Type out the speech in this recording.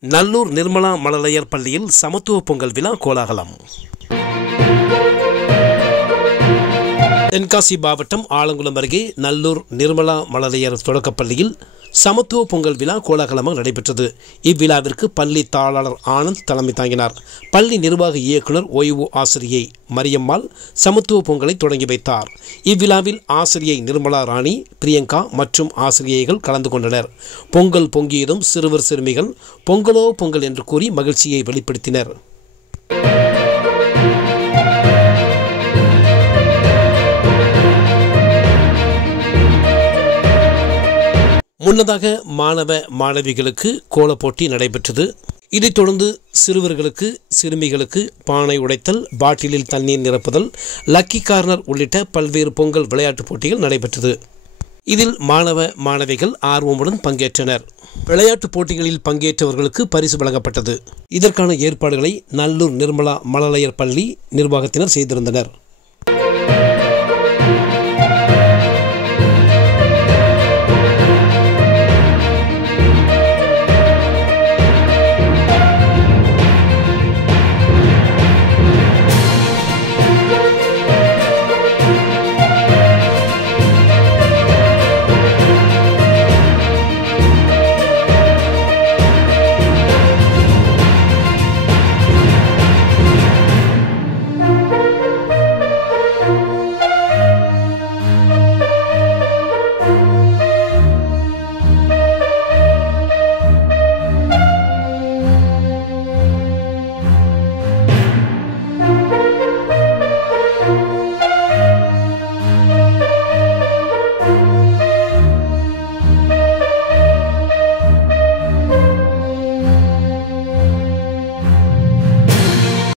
நல்லூர் நிர்மலா மழலையர் பள்ளியில் சமத்துவ பொங்கல் விழா கோலாகலம். தென்காசி மாவட்டம் ஆலங்குளம் அருகே நல்லூர் நிர்மலா மழலையர் தொடக்கப்பள்ளியில் சமத்துவ பொங்கல் விழா கோலாகலமாக நடைபெற்றது. இவ்விழாவிற்கு பள்ளி தாளாளர் ஆனந்த் தலைமை தாங்கினார். பள்ளி நிர்வாக இயக்குனர் ஓய்வு ஆசிரியை மரியம்மாள் சமத்துவ பொங்கலை தொடங்கி வைத்தார். இவ்விழாவில் ஆசிரியை நிர்மலா ராணி, பிரியங்கா மற்றும் ஆசிரியைகள் கலந்து கொண்டனர். பொங்கல் பொங்கியதும் சிறுவர் சிறுமிகள் பொங்கலோ பொங்கல் என்று கூறி மகிழ்ச்சியை வெளிப்படுத்தினர். முன்னதாக மாணவ மாணவிகளுக்கு கோலப் போட்டி நடைபெற்றது. இதைத் தொடர்ந்து சிறுவர்களுக்கு சிறுமிகளுக்கு பானை உடைத்தல், பாட்டிலில் தண்ணீர் நிரப்புதல், லக்கி கார்னர் உள்ளிட்ட பல்வேறு பொங்கல் விளையாட்டுப் போட்டிகள் நடைபெற்றது. இதில் மாணவ மாணவிகள் ஆர்வமுடன் பங்கேற்றனர். விளையாட்டுப் போட்டிகளில் பங்கேற்றவர்களுக்கு பரிசு வழங்கப்பட்டது. இதற்கான ஏற்பாடுகளை நல்லூர் நிர்மலா மழலையர் பள்ளி நிர்வாகத்தினர் செய்திருந்தனர்.